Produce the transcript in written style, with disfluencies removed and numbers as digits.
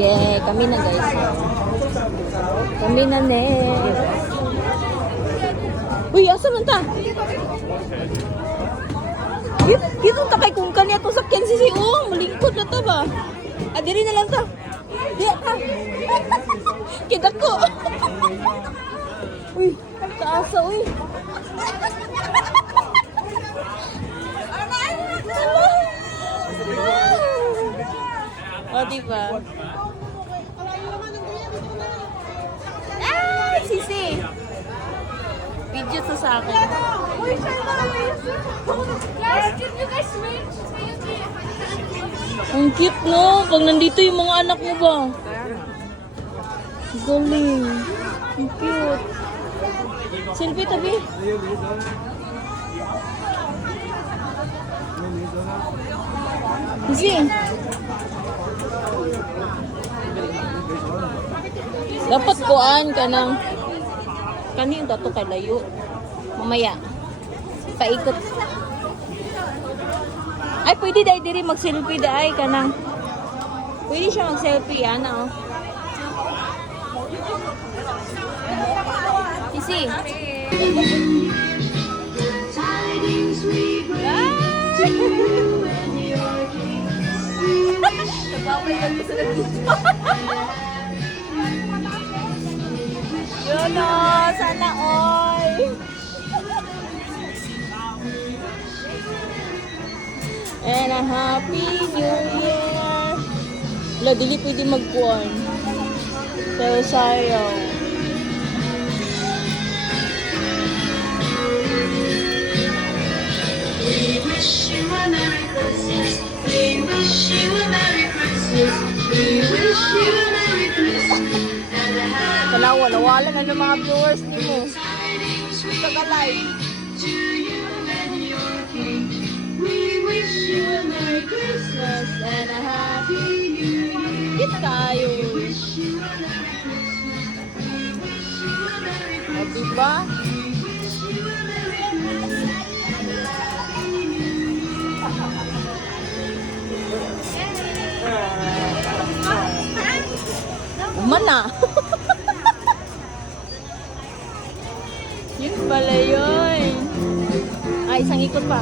Yeah, kami na guys. Kami na Uy, asa man ta? Dito ta kay kung kanya to sakyan si malingkod na ta ba? Diri na lang ta. Diya ka. Kita ko. Uy, kaasa uy. Diba? Ay, sisi. Video to sa akin. Ang cute, no? Pag nandito yung mga anak mo ba? Galing. Ang cute. Selfie tabi. Sisi. Dapat kuan ka ng kanin dato kay layo. Mamaya. Paikot. Ay, pwede dahil diri mag-selfie dahil ka ng. Pwede siya mag-selfie, ano? Sisi. Yun o, sana all. And a happy new year. Wala, dili pwede magkuhan. Pero sayaw. We wish you a Merry Christmas. We wish you a Merry Christmas. We wish you a Merry Christmas. Wala na ng mga viewers ni mo. Tagalay. To you and your king. We wish you a Merry Christmas and a Happy New Year. Kit tayo. We wish you a Merry Christmas. We wish you a Merry Christmas. Diba? Mana? Yun pala yun. Ay, isang ikot pa.